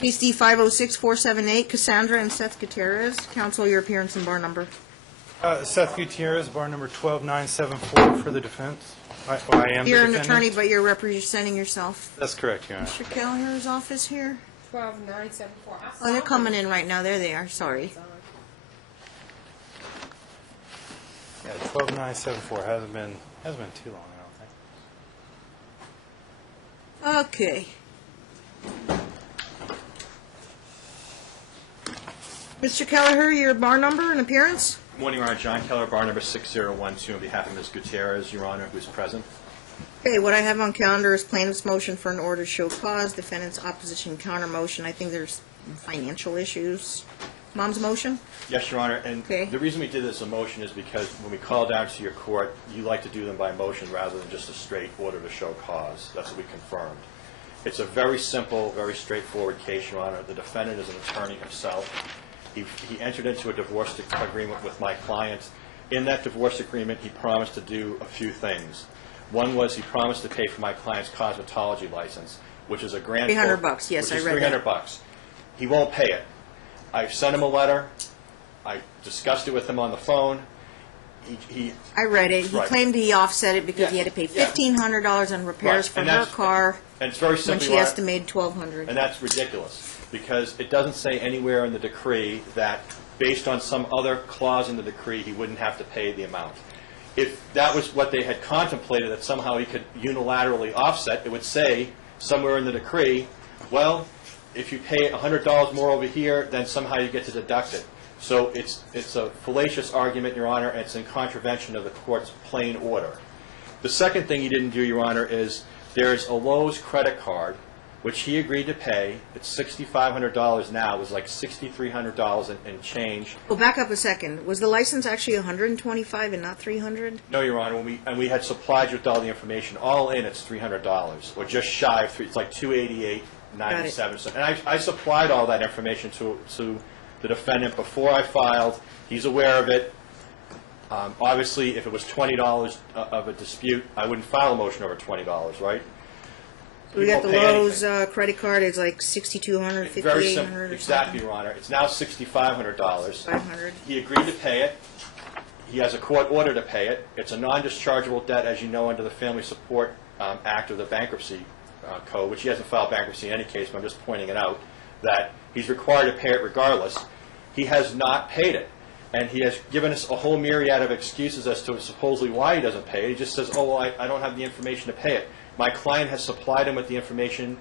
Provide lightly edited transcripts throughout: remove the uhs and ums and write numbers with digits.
Case D 506478, Cassandra and Seth Gutierrez. Counsel, your appearance and bar number. Seth Gutierrez, bar number 12974 for the defense. I am You're the an defendant. attorney, but you're representing yourself. That's correct, Your Honor. Mr. Kelleher's office here? 12974. Oh, they're coming in right now. There they are. Sorry. Yeah, 12974 hasn't been too long, I don't think. Okay. Mr. Kelleher, your bar number and appearance? Good morning, Your Honor. John Keller, bar number 6012, on behalf of Ms. Gutierrez, Your Honor, who is present. Okay, what I have on calendar is plaintiff's motion for an order to show cause, defendant's opposition counter motion. I think there's financial issues. Mom's motion? Yes, Your Honor, and Okay. the reason we did this a motion is because when we call down to your court, you like to do them by motion rather than just a straight order to show cause. That's what we confirmed. It's a very simple, very straightforward case, Your Honor. The defendant is an attorney himself. He entered into a divorce agreement with my client. In that divorce agreement, he promised to do a few things. One was he promised to pay for my client's cosmetology license, which is a grand $300, yes, I read that. $300. He won't pay it. I sent him a letter. I discussed it with him on the phone. I read it. He Right. claimed he offset it because he had to pay Yeah. $1,500 on repairs Right, for and her that's- car And it's very when simple, she Your Honor. estimated $1,200. And that's ridiculous, because it doesn't say anywhere in the decree that, based on some other clause in the decree, he wouldn't have to pay the amount. If that was what they had contemplated, that somehow he could unilaterally offset, it would say somewhere in the decree, well, if you pay $100 more over here, then somehow you get to deduct it. So it's a fallacious argument, Your Honor, and it's in contravention of the court's plain order. The second thing he didn't do, Your Honor, is there's a Lowe's credit card, which he agreed to pay. It's $6,500 now. It was like $6,300 and change. Well, back up a second. Was the license actually $125 and not $300? No, Your Honor, we had supplied you with all the information. All in, it's $300, or just shy of it's like $288.97. So, and I supplied all that information to the defendant before I filed. He's aware of it. Obviously, if it was $20 of a dispute, I wouldn't file a motion over $20, right? So we got the Lowe's credit card. It's like $6,200, Very simple. $5,800 or Exactly, something. Your Honor. It's now $6,500. $500. He agreed to pay it. He has a court order to pay it. It's a non-dischargeable debt, as you know, under the Family Support Act of the Bankruptcy Code, which he hasn't filed bankruptcy in any case, but I'm just pointing it out, that he's required to pay it regardless. He has not paid it. And he has given us a whole myriad of excuses as to supposedly why he doesn't pay it. He just says, oh, well, I don't have the information to pay it. My client has supplied him with the information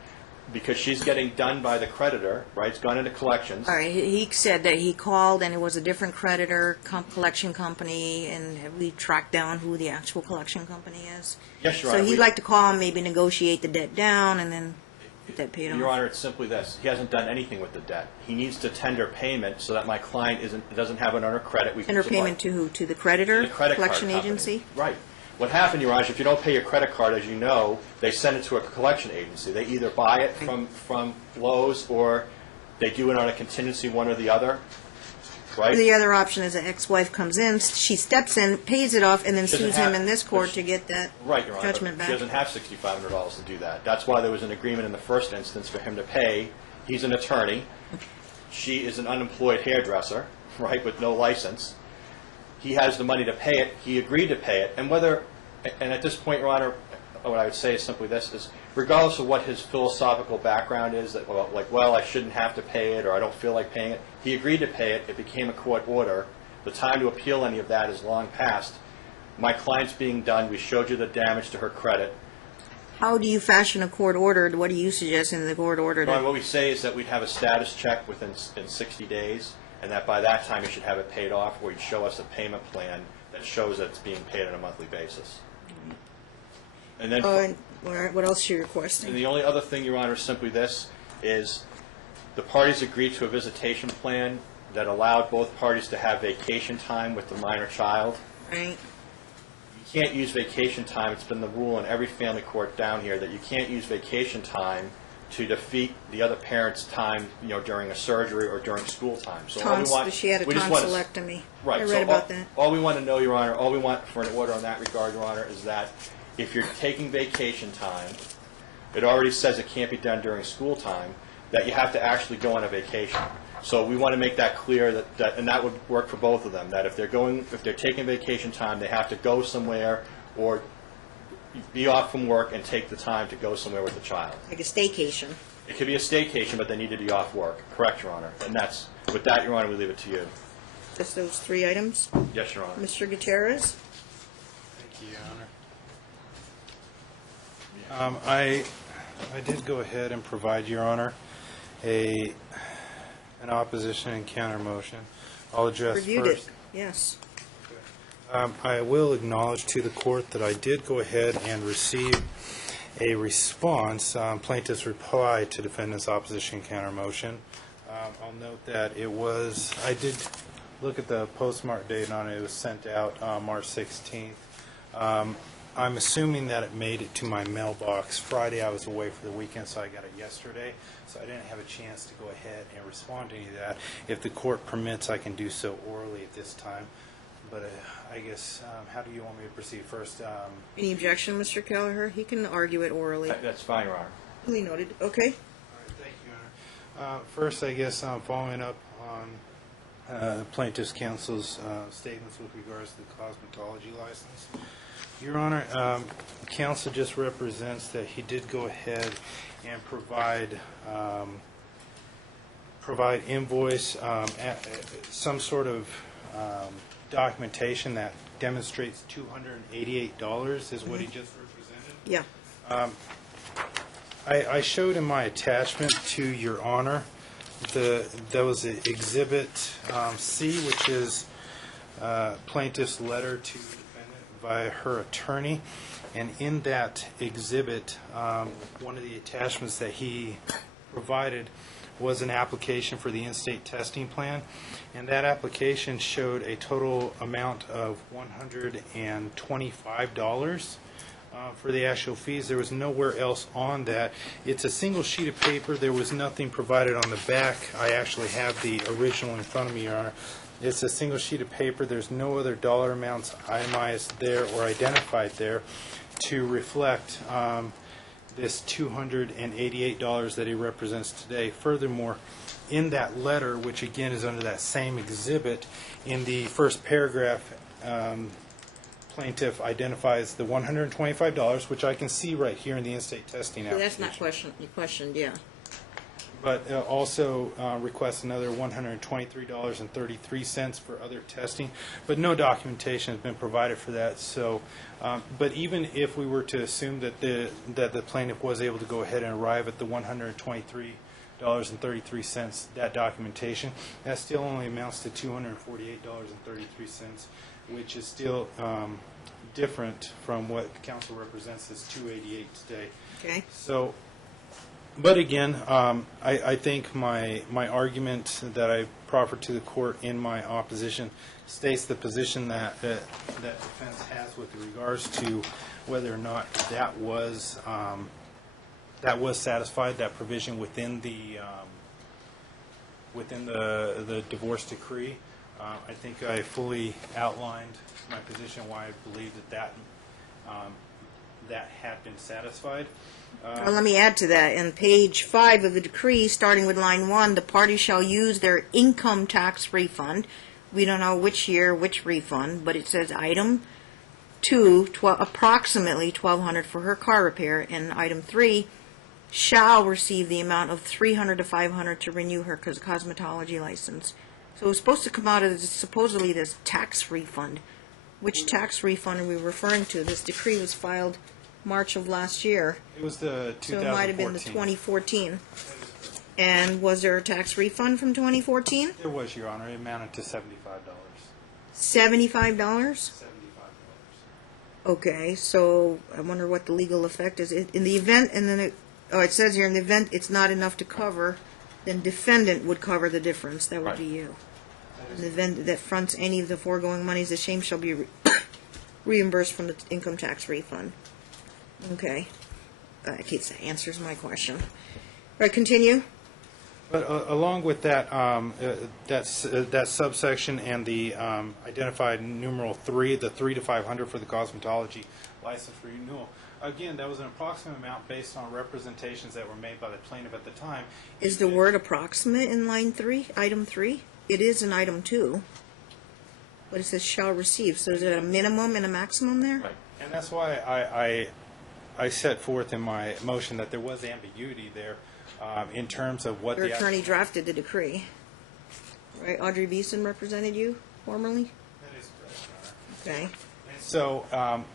because she's getting done by the creditor, right? It's gone into collections. All right. He said that he called and it was a different creditor, collection company, and we tracked down who the actual collection company is. Yes, Your So Honor. he'd like to call and maybe negotiate the debt down and then get that paid off. Your Honor, it's simply this. He hasn't done anything with the debt. He needs to tender payment so that my client doesn't have it under credit. Tender payment to who? To the creditor? To the credit card collection company. agency? Right. What happened, Your Honor, is if you don't pay your credit card, as you know, they send it to a collection agency. They either buy it from Lowe's or they do it on a contingency, one or the other, right? The other option is an ex-wife comes in, she steps in, pays it off, and then She doesn't sues him have- in this court to get that Right, Your Honor, judgment but back. she doesn't have $6,500 to do that. That's why there was an agreement in the first instance for him to pay. He's an attorney. She is an unemployed hairdresser, right, with no license. He has the money to pay it. He agreed to pay it. And at this point, Your Honor, what I would say is simply this, is regardless of what his philosophical background is, that, well, I shouldn't have to pay it or I don't feel like paying it, he agreed to pay it. It became a court order. The time to appeal any of that is long past. My client's being done. We showed you the damage to her credit. How do you fashion a court order? What do you suggest in the court order? Your Honor, what we say is that we'd have a status check in 60 days, and that by that time you should have it paid off, or you'd show us a payment plan that shows that it's being paid on a monthly basis. And then, And what else are you and requesting? the only other thing, Your Honor, is simply this, is the parties agreed to a visitation plan that allowed both parties to have vacation time with the minor child. Right? You can't use vacation time. It's been the rule in every family court down here that you can't use vacation time to defeat the other parent's time, during a surgery or during school time. So all we want, She had a we just want to- tonsillectomy. Right. I so read about that. all we want to know, Your Honor, all we want for an order on that regard, Your Honor, is that if you're taking vacation time, it already says it can't be done during school time, that you have to actually go on a vacation. So we want to make that clear and that would work for both of them, that if they're taking vacation time, they have to go somewhere or be off from work and take the time to go somewhere with the child. Like a staycation. It could be a staycation, but they need to be off work. Correct, Your Honor. And with that, Your Honor, we leave it to you. Just those 3 items? Yes, Your Honor. Mr. Gutierrez? Thank you, Your Honor. I did go ahead and provide, Your Honor, an opposition and counter motion. I'll address Reviewed first. it, yes. I will acknowledge to the court that I did go ahead and receive a response, plaintiff's reply to defendant's opposition counter motion. I'll note that I did look at the postmark date on it. It was sent out March 16th. I'm assuming that it made it to my mailbox Friday. I was away for the weekend, so I got it yesterday. So I didn't have a chance to go ahead and respond to any of that. If the court permits, I can do so orally at this time. But I guess, how do you want me to proceed first? Any objection, Mr. Kelleher? He can argue it orally. That's fine, Your Honor. Duly noted. Okay. All right, thank you, Your Honor. First, I guess, following up on the plaintiff's counsel's statements with regards to the cosmetology license. Your Honor, counsel just represents that he did go ahead and provide invoice, some sort of documentation that demonstrates $288 is what he just represented. Yeah. I showed in my attachment to Your Honor there was an Exhibit C, which is plaintiff's letter to defendant by her attorney, and in that exhibit, one of the attachments that he provided was an application for the in-state testing plan, and that application showed a total amount of $125 for the actual fees. There was nowhere else on that. It's a single sheet of paper. There was nothing provided on the back. I actually have the original in front of me, Your Honor. It's a single sheet of paper. There's no other dollar amounts itemized there or identified there to reflect this $288 that he represents today. Furthermore, in that letter, which again is under that same exhibit, in the first paragraph, plaintiff identifies the $125, which I can see right here in the in-state testing So application. that's not questioned, yeah. But also requests another $123.33 for other testing, but no documentation has been provided for that. So, but even if we were to assume that the plaintiff was able to go ahead and arrive at the $123.33, that documentation, that still only amounts to $248.33, which is still different from what counsel represents as $288 today. Okay. So. But again, I think my argument that I proffered to the court in my opposition states the position that defense has with regards to whether or not that was satisfied, that provision within the divorce decree. I think I fully outlined my position why I believe that had been satisfied. Well, let me add to that. In page 5 of the decree, starting with line 1, the party shall use their income tax refund. We don't know which year, which refund, but it says item 2, approximately $1,200 for her car repair, and item 3, shall receive the amount of $300 to $500 to renew her cosmetology license. So it was supposed to come out of supposedly this tax refund. Which tax refund are we referring to? This decree was filed March of last year. It was the 2014. So it might have been the 2014. And was there a tax refund from 2014? There was, Your Honor. It amounted to $75. $75? Okay, so I wonder what the legal effect is. In the event, and then it says here, in the event it's not enough to cover, then defendant would cover the difference. That would Right. be you. In the event that fronts any of the foregoing monies, the same shall be reimbursed from the income tax refund. Okay. I guess that answers my question. All right, continue. But along with that, that subsection and the identified numeral 3, the 3 to 500 for the cosmetology license renewal, Again, that was an approximate amount based on representations that were made by the plaintiff at the time. Is the word approximate in line 3, item 3? It is in item 2, but it says shall receive, so is it a minimum and a maximum there? Right. And that's why I set forth in my motion that there was ambiguity there in terms of what Your the attorney drafted the decree, right? Audrey Beeson represented you formerly? That is correct, Your Honor. Okay. So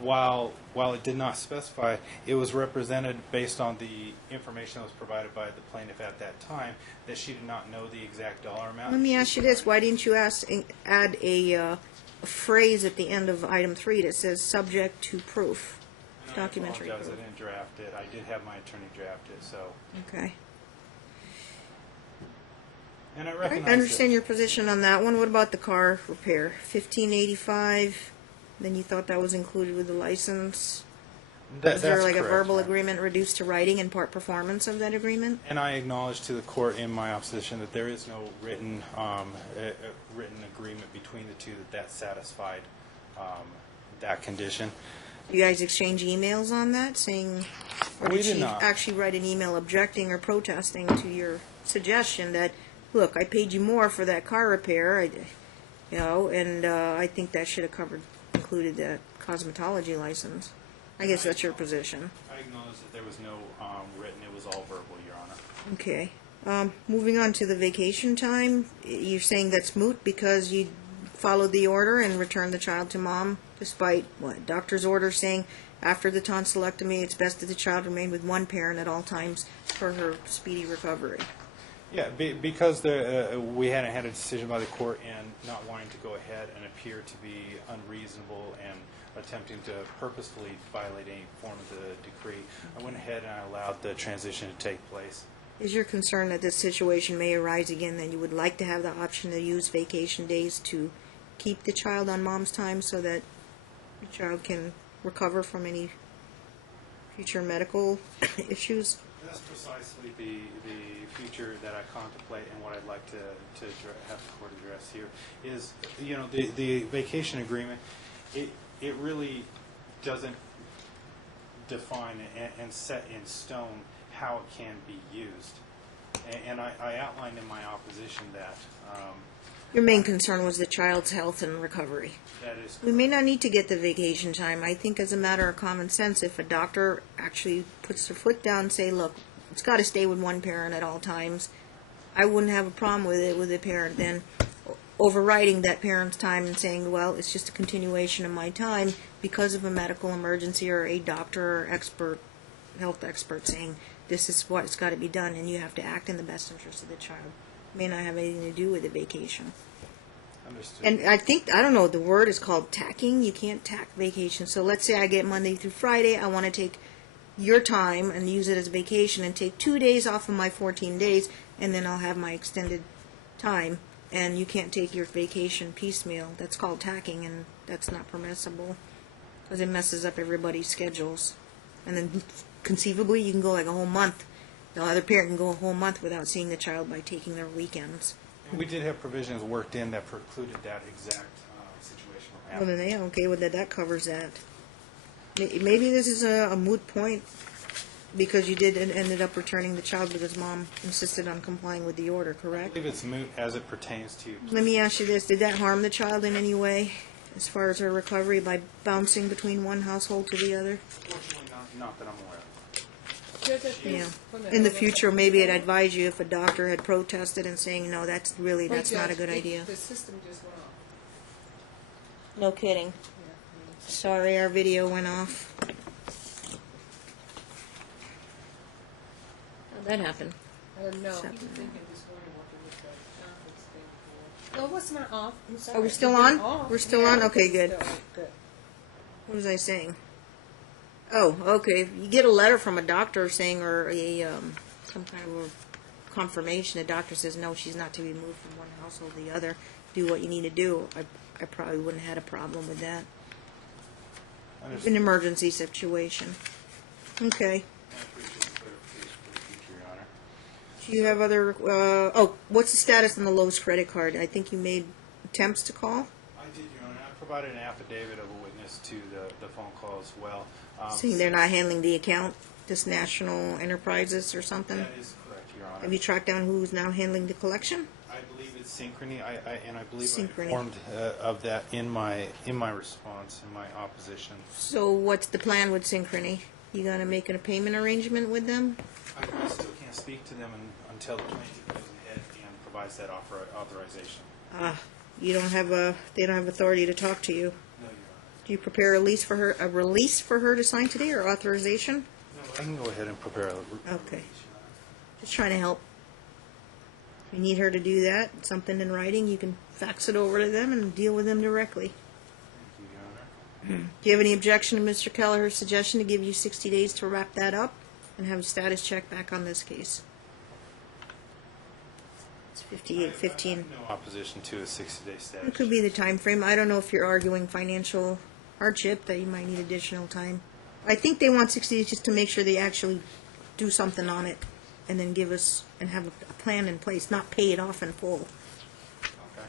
while it did not specify, it was represented based on the information that was provided by the plaintiff at that time that she did not know the exact dollar amount. Let me ask you this, why didn't you add a phrase at the end of item 3 that says subject to proof? And Documentary I apologize, proof. I didn't draft it. I did have my attorney draft it, so. Okay. And I I recognize understand that- your position on that one. What about the car repair? 1585, then you thought that was included with the license? that- Is there that's like a correct, verbal Your Honor. agreement reduced to writing and part performance of that agreement? And I acknowledge to the court in my opposition that there is no written written agreement between the two that satisfied that condition. You guys exchange emails on that saying, or We did did she not. actually write an email objecting or protesting to your suggestion that, look, I paid you more for that car repair, and I think that should have included the cosmetology license. I guess that's your position. I acknowledge that there was no written, it was all verbal, Your Honor. Okay. Moving on to the vacation time, you're saying that's moot because you followed the order and returned the child to mom, despite what doctor's order saying after the tonsillectomy, it's best that the child remain with one parent at all times for her speedy recovery. Yeah, because we hadn't had a decision by the court and not wanting to go ahead and appear to be unreasonable and attempting to purposefully violate any form of the decree, I went ahead and I allowed the transition to take place. Is your concern that this situation may arise again, that you would like to have the option to use vacation days to keep the child on mom's time so that the child can recover from any future medical issues? That's precisely the future that I contemplate and what I'd like to have the court address here is, the vacation agreement, it really doesn't define and set in stone how it can be used. And I outlined in my opposition that Your main concern was the child's health and recovery. that is We may not need to get the vacation time. I think as a matter of common sense, if a doctor actually puts their foot down and say, look, it's got to stay with one parent at all times, I wouldn't have a problem with it with a parent then overriding that parent's time and saying, well, it's just a continuation of my time because of a medical emergency or a doctor or health expert saying this is what's got to be done and you have to act in the best interest of the child. It may not have anything to do with the vacation. understood. And I don't know, the word is called tacking. You can't tack vacation. So let's say I get Monday through Friday. I want to take your time and use it as vacation and take 2 days off of my 14 days, and then I'll have my extended time. And you can't take your vacation piecemeal. That's called tacking, and that's not permissible because it messes up everybody's schedules. And then conceivably, you can go like a whole month. The other parent can go a whole month without seeing the child by taking their weekends. We did have provisions worked in that precluded that exact situation from Well, then, happening. yeah, okay, well, that covers that. Maybe this is a moot point because you did ended up returning the child because mom insisted on complying with the order, I correct? believe it's moot as it pertains to. Let me ask you this, did that harm the child in any way as far as her recovery by bouncing between one household to the other? Fortunately, not that I'm aware of. Yeah. In the future, maybe I'd advise you if a doctor had protested and saying, no, that's not a good idea. The system just went off. No kidding. Sorry, our video went off. How'd that happen? I don't know. Something. He was thinking this morning what it was the conference thing for. No, it was not off. I'm sorry. Are we still It's been on? off. We're still Yeah, on? Okay, it's good. still on. Good. What was I saying? Oh, okay. If you get a letter from a doctor saying, or some kind of a confirmation, the doctor says, no, she's not to be moved from one household to the other, do what you need to do, I probably wouldn't have had a problem with that. Understood. An emergency situation. Okay. I appreciate the clarification for the future, Your Honor. Do you have other, what's the status on the Lowe's credit card? I think you made attempts to call? I did, Your Honor. I provided an affidavit of a witness to the phone call as well. Saying they're not handling the account, this National Enterprises or something? That is correct, Your Honor. Have you tracked down who's now handling the collection? I believe it's Synchrony, and I believe Synchrony. I informed of that in my response, in my opposition. So what's the plan with Synchrony? You gonna make a payment arrangement with them? I still can't speak to them until the plaintiff goes ahead and provides that authorization. They don't have authority to talk to you. No, Your Honor. Do you prepare a release for her to sign today, or authorization? No, I can go ahead and prepare a Okay. Just trying to help. If you need her to do that, something in writing, you can fax it over to them and deal with them directly. Thank you, Your Honor. Do you have any objection to Mr. Kelleher's suggestion to give you 60 days to wrap that up and have a status check back on this case? It's 58-15. I have no opposition to a 60-day status. It could be the time frame. I don't know if you're arguing financial hardship, that you might need additional time. I think they want 60 days just to make sure they actually do something on it and then give us, and have a plan in place, not pay it off in full. Okay.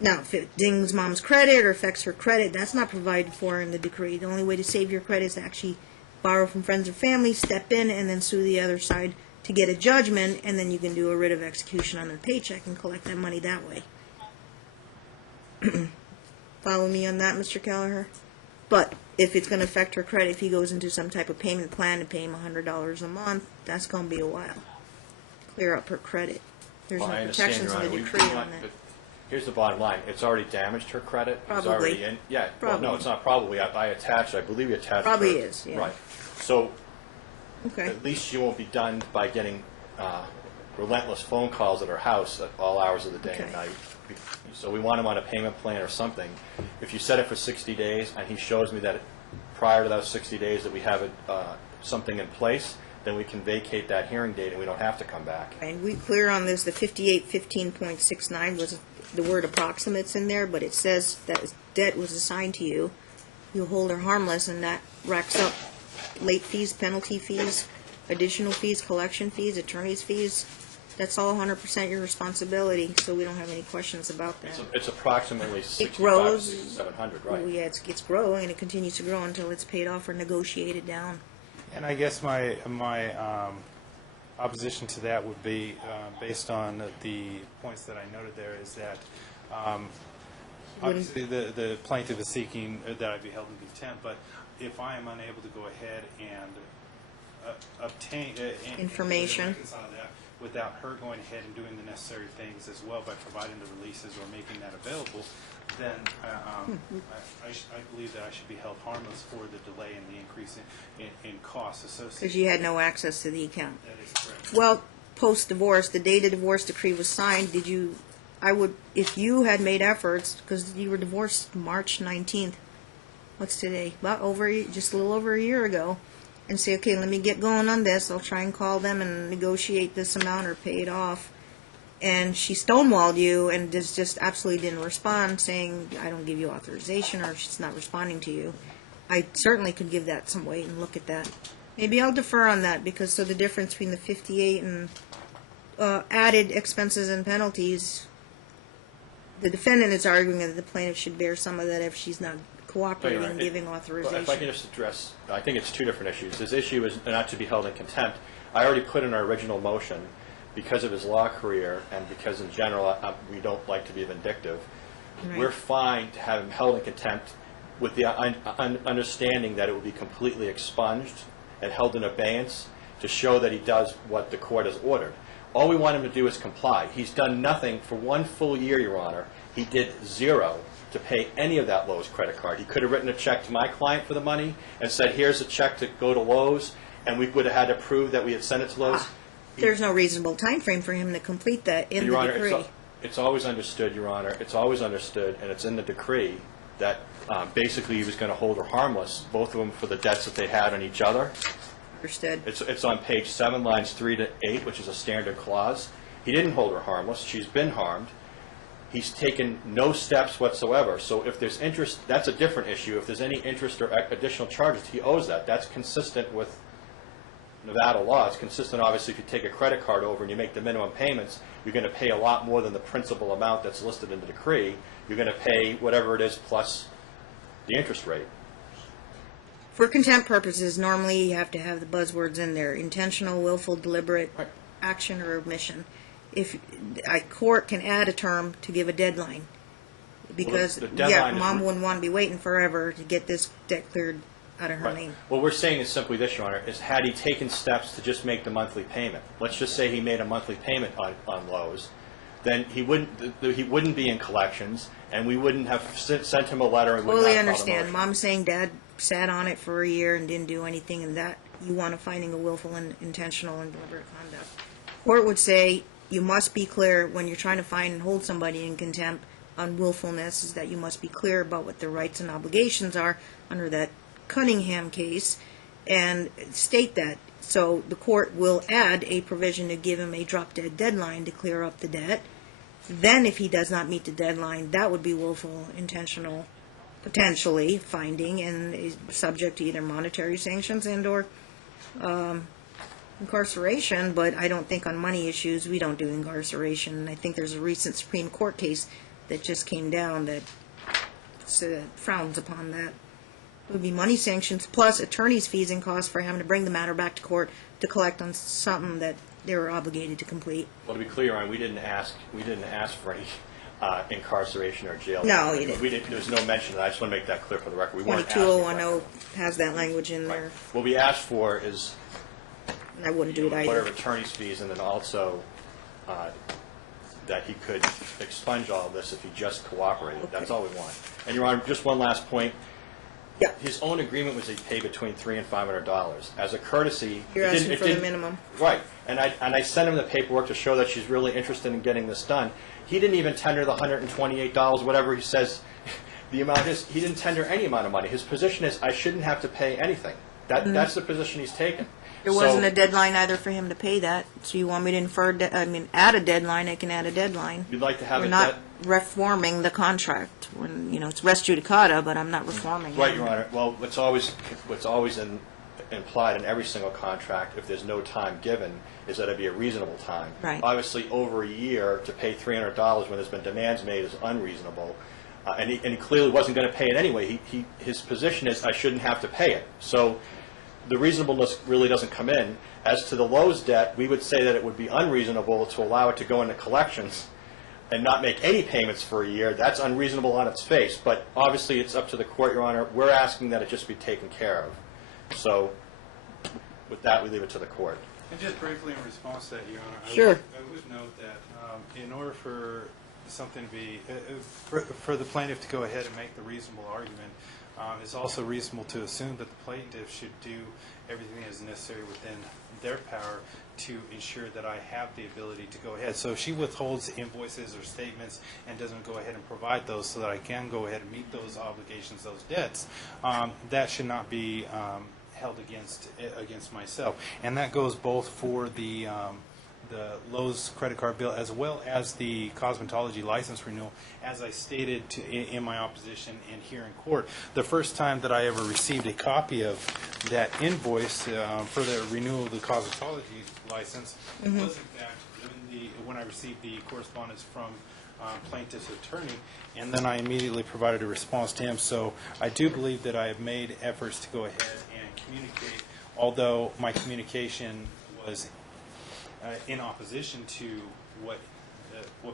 Now, if it dings mom's credit or affects her credit, that's not provided for in the decree. The only way to save your credit is to actually borrow from friends or family, step in, and then sue the other side to get a judgment, and then you can do a writ of execution on their paycheck and collect that money that way. Follow me on that, Mr. Kelleher? But if it's going to affect her credit, if he goes into some type of payment plan to pay him $100 a month, that's going to be a while. Clear up her credit. There's Well, no I understand, protections Your in Honor. the We decree want- on that. but here's the bottom line. It's already damaged her credit. It's Probably. already in. Yeah. Well, no, Probably. it's not probably. I attached, I believe you attached. Probably her- is, yeah. Right. So Okay. at least she won't be done by getting relentless phone calls at her house at all hours of the day and Okay. night. So we want him on a payment plan or something. If you set it for 60 days and he shows me that prior to those 60 days that we have something in place, then we can vacate that hearing date and we don't have to come back. And we clear on this, the 5815.69 was the word approximates in there, but it says that debt was assigned to you. You hold her harmless, and that racks up late fees, penalty fees, additional fees, collection fees, attorney's fees. That's all 100% your responsibility, so we don't have any questions about that. It's approximately 65 to grows. 6,700, right? Oh, yeah, it's growing, and it continues to grow until it's paid off or negotiated down. And I guess my opposition to that would be, based on the points that I noted there, is that obviously the plaintiff is seeking that I be held in contempt, but if I am unable to go ahead and obtain Information. and reconcile that without her going ahead and doing the necessary things as well by providing the releases or making that available, then I believe that I should be held harmless for the delay and the increase in costs associated. Because you had no access to the account. That is correct. Well, post-divorce, the day the divorce decree was signed, if you had made efforts, because you were divorced March 19th, what's today? Just a little over a year ago, and say, okay, let me get going on this. I'll try and call them and negotiate this amount or pay it off. And she stonewalled you and just absolutely didn't respond, saying, I don't give you authorization, or she's not responding to you. I certainly could give that some weight and look at that. Maybe I'll defer on that, because the difference between the 58 and added expenses and penalties, the defendant is arguing that the plaintiff should bear some of that if she's not cooperating and giving Well, authorization. if I can just address, I think it's two different issues. His issue is not to be held in contempt. I already put in our original motion, because of his law career and because in general we don't like to be vindictive, Right. we're fine to have him held in contempt with the understanding that it will be completely expunged and held in abeyance to show that he does what the court has ordered. All we want him to do is comply. He's done nothing for 1 full year, Your Honor. He did zero to pay any of that Lowe's credit card. He could have written a check to my client for the money and said, here's a check to go to Lowe's, and we would have had to prove that we had sent it to Lowe's. There's no reasonable time frame for him to complete that in Your the Honor, decree. it's always understood, Your Honor, it's always understood, and it's in the decree, that basically he was going to hold her harmless, both of them for the debts that they had on each other. Understood. It's on page 7, lines 3 to 8, which is a standard clause. He didn't hold her harmless. She's been harmed. He's taken no steps whatsoever. So if there's interest, that's a different issue. If there's any interest or additional charges, he owes that. That's consistent with Nevada law. It's consistent, obviously, if you take a credit card over and you make the minimum payments, you're going to pay a lot more than the principal amount that's listed in the decree. You're going to pay whatever it is plus the interest rate. For contempt purposes, normally you have to have the buzzwords in there: intentional, willful, deliberate Right. action or omission. If a court can add a term to give a deadline, because the deadline is Mom wouldn't want to be waiting forever to get this debt cleared out of her Right. name. What we're saying is simply this, Your Honor, is had he taken steps to just make the monthly payment, let's just say he made a monthly payment on Lowe's, then he wouldn't be in collections, and we wouldn't have sent him a letter and would not Totally have filed a understand. motion. Mom's saying Dad sat on it for a year and didn't do anything, and that you want a finding of willful and intentional and deliberate conduct. Court would say you must be clear when you're trying to find and hold somebody in contempt on willfulness, is that you must be clear about what their rights and obligations are under that Cunningham case and state that. So the court will add a provision to give him a drop-dead deadline to clear up the debt. Then if he does not meet the deadline, that would be willful, intentional, potentially finding, and is subject to either monetary sanctions and or incarceration. But I don't think on money issues we don't do incarceration. I think there's a recent Supreme Court case that just came down that frowns upon that. It would be money sanctions plus attorney's fees and costs for having to bring the matter back to court to collect on something that they were obligated to complete. Well, to be clear, Your Honor, we didn't ask for any incarceration or jail. No, you didn't. There's no mention of that. I just want to make that clear for the record. We weren't asking for 22010 has that language in Right. there. What we asked for is And I wouldn't do it whatever either. attorney's fees, and then also that he could expunge all of this if he just cooperated. That's all we want. And, Your Honor, just one last point. Yeah. His own agreement was he pay between $300 and $500. As a courtesy, You're it didn't- asking it for the didn't- minimum. Right, and I sent him the paperwork to show that she's really interested in getting this done. He didn't even tender the $128, whatever he says the amount is. He didn't tender any amount of money. His position is, I shouldn't have to pay anything. That's the position he's taken. There wasn't a deadline either for him to pay that, so you want me to add a deadline, I can add a deadline. We'd like to have We're it not that. reforming the contract, when, it's res judicata, but I'm not reforming it. Right, Your Honor. Well, what's always implied in every single contract, if there's no time given, is that it'd be a reasonable time. Right. Obviously, over a year to pay $300 when there's been demands made is unreasonable, and he clearly wasn't going to pay it anyway. His position is, I shouldn't have to pay it. So the reasonableness really doesn't come in. As to the Lowe's debt, we would say that it would be unreasonable to allow it to go into collections and not make any payments for a year. That's unreasonable on its face, but obviously it's up to the court, Your Honor. We're asking that it just be taken care of. So with that, we leave it to the court. And just briefly in response to that, Your Honor, Sure. I would note that in order for something to be, for the plaintiff to go ahead and make the reasonable argument, it's also reasonable to assume that the plaintiff should do everything that is necessary within their power to ensure that I have the ability to go ahead. So if she withholds invoices or statements and doesn't go ahead and provide those so that I can go ahead and meet those obligations, those debts, that should not be held against myself. And that goes both for the Lowe's credit card bill as well as the cosmetology license renewal. As I stated in my opposition and here in court, the first time that I ever received a copy of that invoice for the renewal of the cosmetology license was in fact when I received the correspondence from plaintiff's attorney, and then I immediately provided a response to him. So I do believe that I have made efforts to go ahead and communicate, although my communication was in opposition to what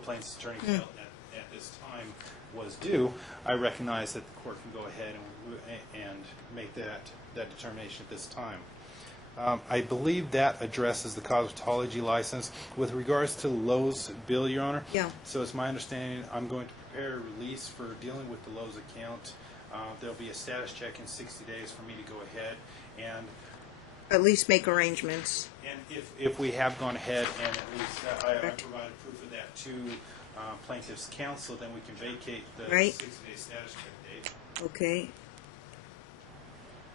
plaintiff's attorney felt at this time was due. I recognize that the court can go ahead and make that determination at this time. I believe that addresses the cosmetology license. With regards to Lowe's bill, Your Honor, Yeah. so it's my understanding I'm going to prepare a release for dealing with the Lowe's account. There'll be a status check in 60 days for me to go ahead and At least make arrangements. And if we have gone ahead and at least I provided proof of that to plaintiff's counsel, then we can vacate the Right. 60-day status check date. Okay.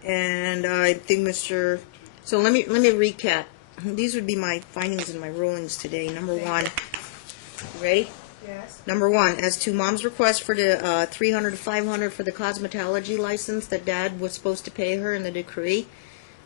And I think so let me recap. These would be my findings and my rulings today. Number one, ready? Yes. Number one, as to Mom's request for the $300 to $500 for the cosmetology license that Dad was supposed to pay her in the decree,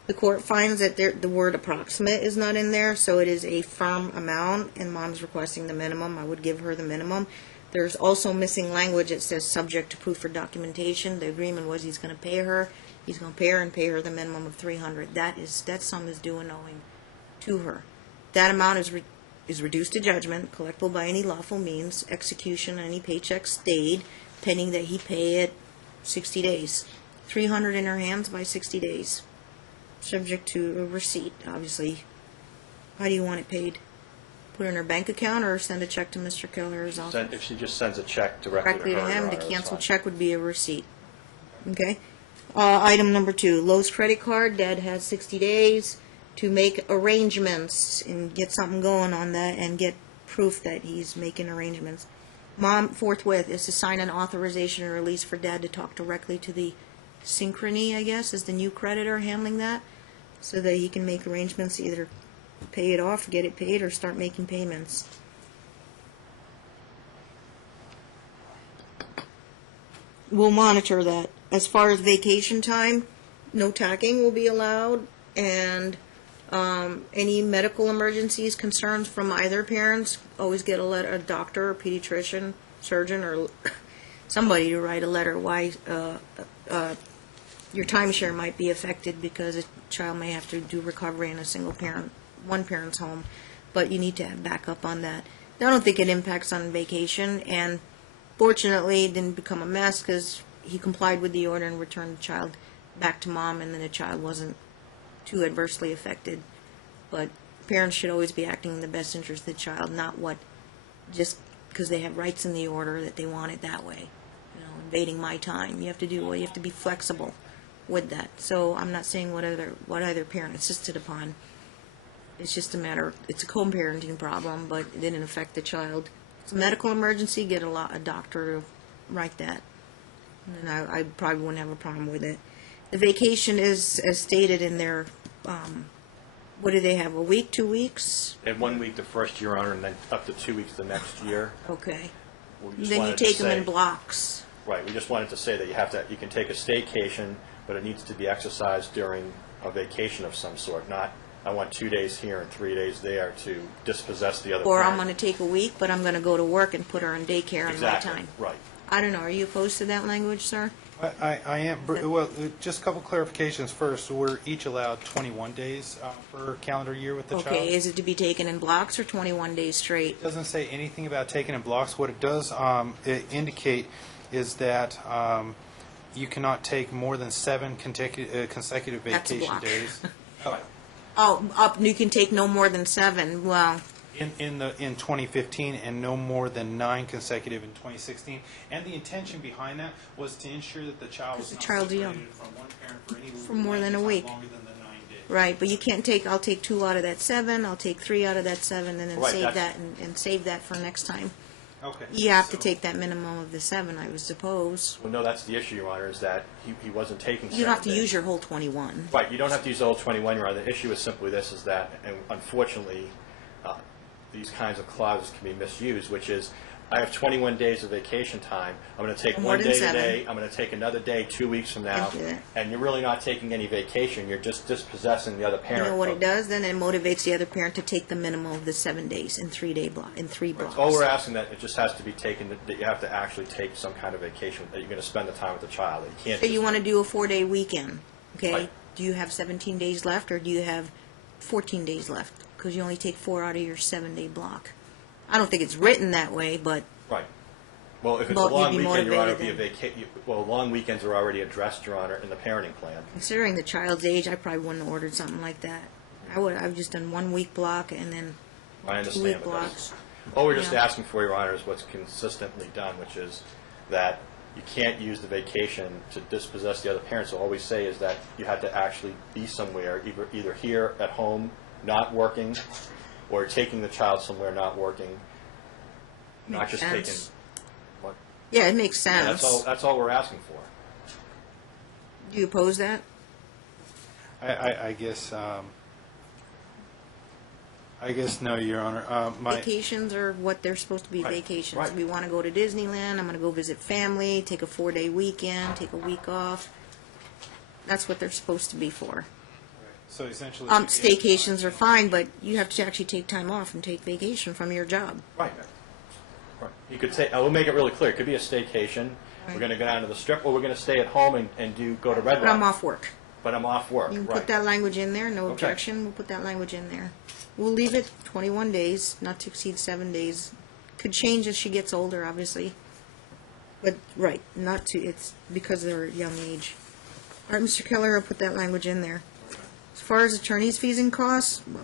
The court finds that the word approximate is not in there, so it is a firm amount, and mom's requesting the minimum. I would give her the minimum. There's also missing language that says subject to proof or documentation. The agreement was he's going to pay her. He's going to pay her and pay her the minimum of $300. That sum is due and owing to her. That amount is reduced to judgment, collectible by any lawful means, execution, any paycheck stayed, pending that he pay it 60 days. $300 in her hands by 60 days. Subject to a receipt, obviously. How do you want it paid? Put it in her bank account or send a check to Mr. Keller's office? If she just sends a check directly to her, To him, Your the Honor, canceled that's check would be a receipt. Okay? Item number 2, Lowe's credit card. Dad has 60 days to make arrangements and get something going on that and get proof that he's making arrangements. Mom, forthwith, is to sign an authorization or release for Dad to talk directly to the Synchrony, I guess, is the new creditor handling that, so that he can make arrangements to either pay it off, get it paid, or start making payments. We'll monitor that. As far as vacation time, no tacking will be allowed, and any medical emergencies, concerns from either parents, always get a letter, a doctor, or pediatrician, surgeon, or somebody to write a letter why your timeshare might be affected because a child may have to do recovery in a single parent, one parent's home, but you need to have backup on that. I don't think it impacts on vacation, and fortunately it didn't become a mess because he complied with the order and returned the child back to mom, and then the child wasn't too adversely affected. But parents should always be acting in the best interest of the child, not what, just because they have rights in the order that they want it that way. You know, invading my time. You have to you have to be flexible with that. So I'm not saying what either parent insisted upon. It's just a matter, it's a co-parenting problem, but it didn't affect the child. It's a medical emergency, get a doctor to write that. And I probably wouldn't have a problem with it. The vacation is, as stated in their, what do they have, a week, 2 weeks? And 1 week the first year, Your Honor, and then up to 2 weeks the next year. Okay. We just Then you wanted to take them say- in blocks. Right, we just wanted to say that you can take a staycation, but it needs to be exercised during a vacation of some sort, not, I want 2 days here and 3 days there to dispossess the other Or parent. I'm going to take a week, but I'm going to go to work and put her in daycare in my Exactly, time. right. I don't know, are you opposed to that language, sir? I am, well, just a couple clarifications first. We're each allowed 21 days per calendar year with the child. Okay, is it to be taken in blocks or 21 days straight? It doesn't say anything about taking in blocks. What it does indicate is that you cannot take more than 7 consecutive That's a vacation block. days. Oh, you can take no more than 7, well, In 2015, and no more than 9 consecutive in 2016. And the intention behind that was to ensure that the child was the not child's separated young. from one parent for any For more than a length of time week. longer than the 9 days. right, but you can't I'll take 2 out of that 7, I'll take 3 out of that 7, and then Right, save that's- that, and save that for next time. Okay. You have to So- take that minimum of the 7, I would suppose. Well, no, that's the issue, Your Honor, is that he wasn't taking You don't have to 7 days. use your whole 21. Right, you don't have to use the whole 21, Your Honor. The issue is simply this, is that, and unfortunately, these kinds of clauses can be misused, which is, I have 21 days of vacation time, I'm going to take More one than day 7. today, I'm going to take another day 2 weeks from now, Can't do that. and you're really not taking any vacation, you're just dispossessing the other You parent. know what it does? Then it motivates the other parent to take the minimum of the 7 days in 3 blocks. All we're asking that it just has to be taken, that you have to actually take some kind of vacation, that you're going to spend the time with the child, that you can't So just... you want to do a 4-day weekend, okay? Right. Do you have 17 days left, or do you have 14 days left? Because you only take 4 out of your 7-day block. I don't think it's written that way, but Right. Well, if it's a But you'd long be weekend, Your Honor, it'd be a motivated vacation, well, long weekends are already addressed, Your Honor, in the parenting plan. considering the child's age, I probably wouldn't have ordered something like that. I've just done 1 week block and then I 2 understand, week but that's- blocks. all we're just Yeah. asking for, Your Honor, is what's consistently done, which is that you can't use the vacation to dispossess the other parent. So all we say is that you had to actually be somewhere, either here at home, not working, or taking the child somewhere not working, not Makes just sense. taking... What? Yeah, it makes Yeah, sense. that's all we're asking for. Do you oppose that? I guess no, Your Honor. Vacations are what they're supposed to be, Right, vacations. right. We want to go to Disneyland, I'm going to go visit family, take a 4-day weekend, take a week off. That's what they're supposed to be for. So essentially... Staycations are fine, but you have to actually take time off and take vacation from your job. Right. Right. You could say, we'll make it really clear. It could be a staycation. Right. We're going to go down to the Strip, or we're going to stay at home and go to Red Rock. But I'm off work. But I'm off work. You can Right. put that language in there, no Okay. objection, we'll put that language in there. We'll leave it 21 days, not to exceed 7 days. Could change as she gets older, obviously. But, right, not to, it's because of their young age. All right, Mr. Keller, I'll put that language in there. As far as attorney's fees and costs, well,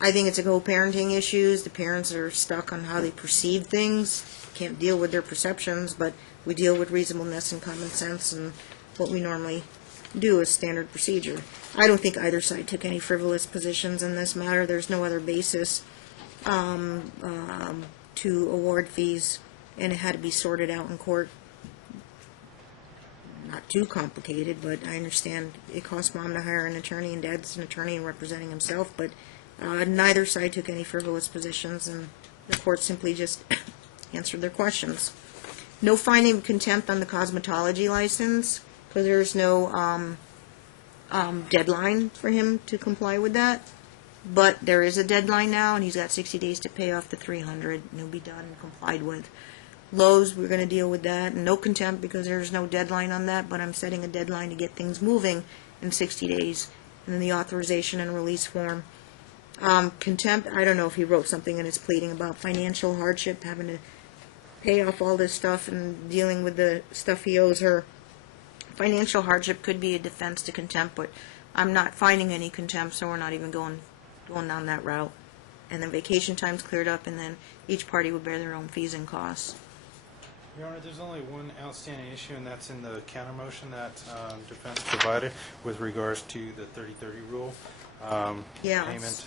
I think it's a co-parenting issues. The parents are stuck on how they perceive things. Can't deal with their perceptions, but we deal with reasonableness and common sense and what we normally do as standard procedure. I don't think either side took any frivolous positions in this matter. There's no other basis to award fees, and it had to be sorted out in court. Not too complicated, but I understand it costs Mom to hire an attorney, and Dad's an attorney and representing himself, but neither side took any frivolous positions, and the court simply just answered their questions. No finding of contempt on the cosmetology license, because there's no deadline for him to comply with that. But there is a deadline now, and he's got 60 days to pay off the $300, and he'll be done and complied with. Lowe's, we're going to deal with that, and no contempt because there's no deadline on that, but I'm setting a deadline to get things moving in 60 days. And then the authorization and release form. Contempt, I don't know if he wrote something in his pleading about financial hardship, having to pay off all this stuff and dealing with the stuff he owes her. Financial hardship could be a defense to contempt, but I'm not finding any contempt, so we're not even going down that route. And then vacation time's cleared up, and then each party would bear their own fees and costs. Your Honor, there's only one outstanding issue, and that's in the counter motion that defense provided with regards to the 30/30 rule Yeah, payment.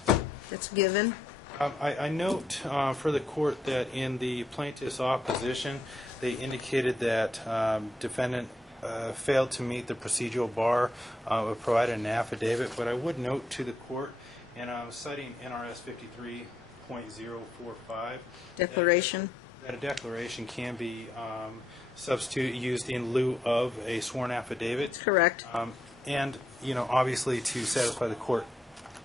that's given. I note for the court that in the plaintiff's opposition, they indicated that defendant failed to meet the procedural bar of providing an affidavit, but I would note to the court, and I'm citing NRS 53.045. Declaration. That a declaration can be used in lieu of a sworn affidavit. Correct. And, obviously to satisfy the court,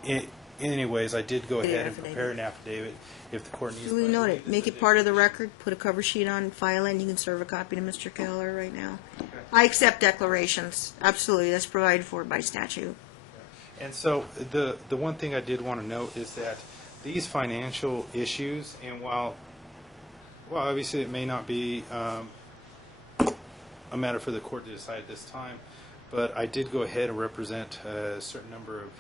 in any ways, I did go ahead and prepare an affidavit if the court needs. Duly noted. Make it part of the record, put a cover sheet on, file it, and you can serve a copy to Mr. Keller right now. Okay. I accept declarations. Absolutely. That's provided for by statute. And so the one thing I did want to note is that these financial issues, and while obviously it may not be a matter for the court to decide at this time, but I did go ahead and represent a certain number of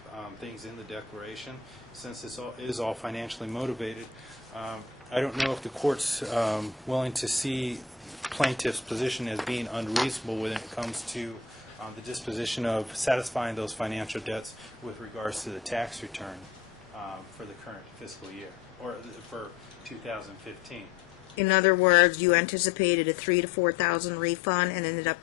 things in the declaration, since this is all financially motivated. I don't know if the court's willing to see plaintiff's position as being unreasonable when it comes to the disposition of satisfying those financial debts with regards to the tax return for the current fiscal year, or for 2015. In other words, you anticipated a $3,000 to $4,000 refund and ended up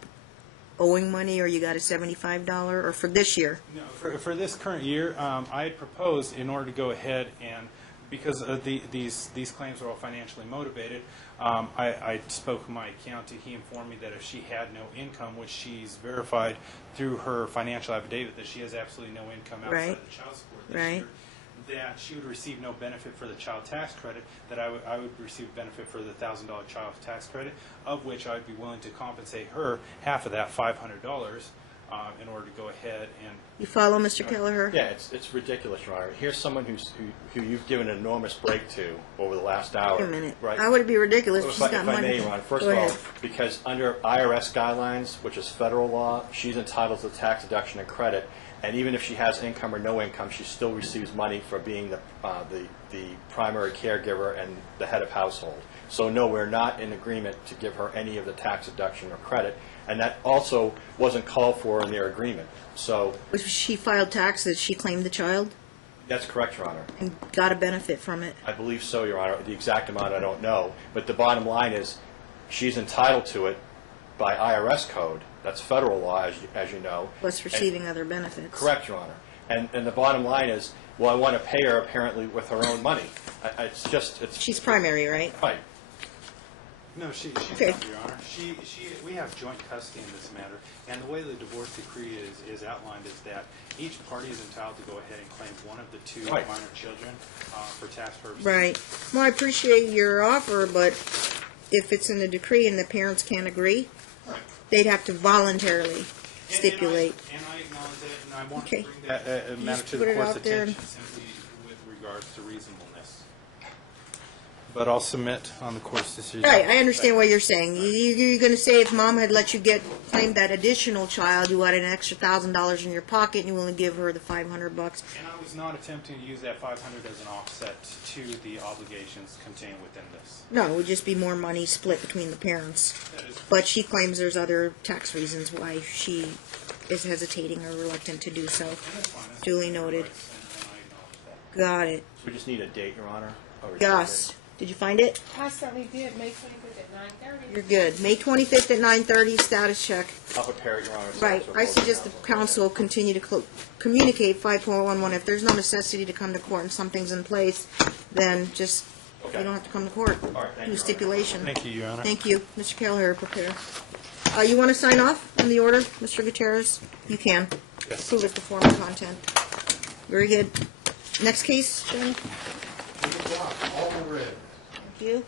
owing money, or you got a $75, or for this year? No, for this current year, I had proposed, in order to go ahead and, because these claims are all financially motivated, I spoke with my accountant. He informed me that if she had no income, which she's verified through her financial affidavit that she has absolutely no income outside Right. of the child support this Right. year, that she would receive no benefit for the child tax credit, that I would receive benefit for the $1,000 child tax credit, of which I would be willing to compensate her half of that, $500, in order to go ahead and... You follow, Mr. Kelleher? Yeah, it's ridiculous, Your Honor. Here's someone who you've given an enormous break to over the last hour. Wait a minute. Right? How would it be ridiculous if she's got If I money? may, Your Honor, first Go of all, ahead. because under IRS guidelines, which is federal law, she's entitled to tax deduction and credit, and even if she has income or no income, she still receives money for being the primary caregiver and the head of household. So no, we're not in agreement to give her any of the tax deduction or credit, and that also wasn't called for in their agreement. So If she filed taxes, she claimed the child that's correct, Your Honor. and got a benefit from it. I believe so, Your Honor. The exact amount I don't know, but the bottom line is she's entitled to it by IRS code. That's federal law, as you know. Plus receiving other benefits. Correct, Your Honor. And the bottom line is, well, I want to pay her apparently with her own money. It's She's primary, right? right. No, she's Okay. not, Your Honor. We have joint custody in this matter, and the way the divorce decree is outlined is that each party is entitled to go ahead and claim one of the two Right. minor children for tax purposes. Right. Well, I appreciate your offer, but if it's in the decree and the parents can't agree, Right. they'd have to voluntarily stipulate. And I acknowledge that, and I want Okay. to bring that matter Just to put the it court's out there. attention simply with regards to reasonableness. But I'll submit on the court's decision. Right, I understand what you're saying. You're going to say if mom had let you claim that additional child, you had an extra $1,000 in your pocket, and you willing to give her the $500. And I was not attempting to use that 500 as an offset to the obligations contained within this. No, it would just be more money split between the parents. That is But she claims there's other tax reasons why she is hesitating or reluctant to do so. and that's fine. That's Duly your noted. rights, and I acknowledge that. Got it. We just need a date, Your Honor. or Gus, did you find it? I certainly did, May 25th at 9:30. You're good. May 25th at 9:30, status check. I'll prepare it, Your Honor. Right. I suggest the council continue to communicate 5.11. If there's no necessity to come to court and something's in place, then just, Okay. you don't have to come to court. All right, thank you, Your Do Honor. stipulation. Thank you, Your Honor. Thank you. Mr. Kelleher, prepare. You want to sign off on the order, Mr. Gutierrez? You can. Yes. Approve it, the form and content. Very good. Next case, Jen? All red. Thank you.